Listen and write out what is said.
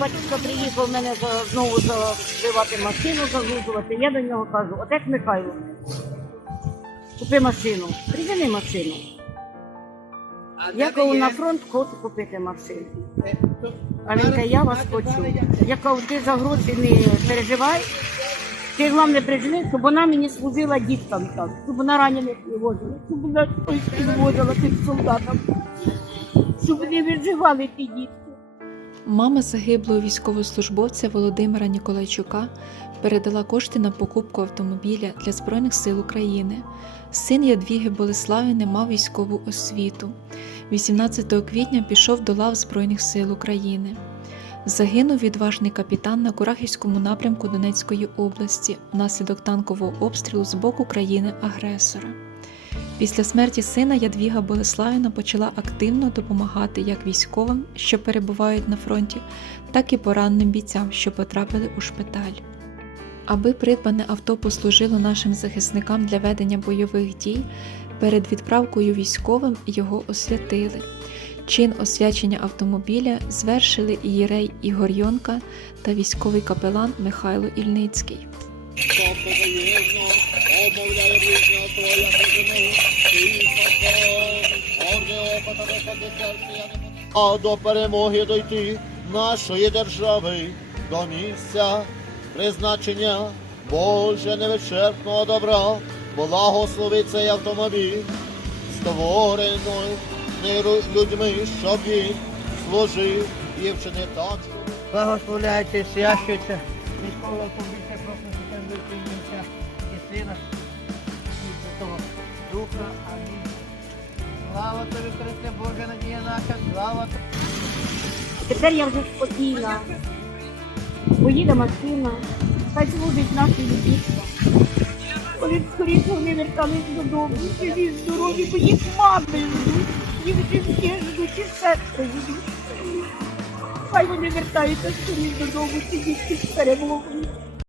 батюшка приїхав мене знову забивати машину, загрузувати. Я до нього кажу, отець Михайло, купи машину, привези машину. Я кажу, на фронт хочу купити машину. А він каже, я вас хочу. Я кажу, ти за гроші не переживай. Ти головне приживи, щоб вона мені служила діткам так, щоб вона ранених не возила, щоб вона щось підвозила тим солдатам, щоб не виживали ті дітки. Мама загиблого військовослужбовця Володимира Ніколайчука передала кошти на покупку автомобіля для Збройних сил України. Син Ядвіги Болеславівни мав військову освіту. 18 квітня пішов до лав Збройних сил України. Загинув відважний капітан на Курахівському напрямку Донецької області внаслідок танкового обстрілу з боку країни-агресора. Після смерті сина Ядвіга Болеславівна почала активно допомагати як військовим, що перебувають на фронті, так і пораненим бійцям, що потрапили у шпиталь. Аби придбане авто послужило нашим захисникам для ведення бойових дій, перед відправкою військовим його освятили. Чин освячення автомобіля звершили ієрей Ігор Йонка та військовий капелан Михайло Ільницький. А до перемоги дойти нашої держави до місця призначення Боже невичерпного добра, благослови цей автомобіль, створений людьми, щоб він служив і вчинив так, Благословляйте, свящується. Військового побіжжя просто секунду і Сина і Святого Духа. Амінь. Слава тобі, Христе Боже, надія наша, слава тобі. Тепер я вже спокійна. Поїде машина, хай служить наші дітки. Коли скоріше вони вертались додому, живі, здорові, бо їх мами ждуть, їх жінки ждуть, і сестри ждуть. Хай вони вертаються скоріше додому, ці дітки з перемогою.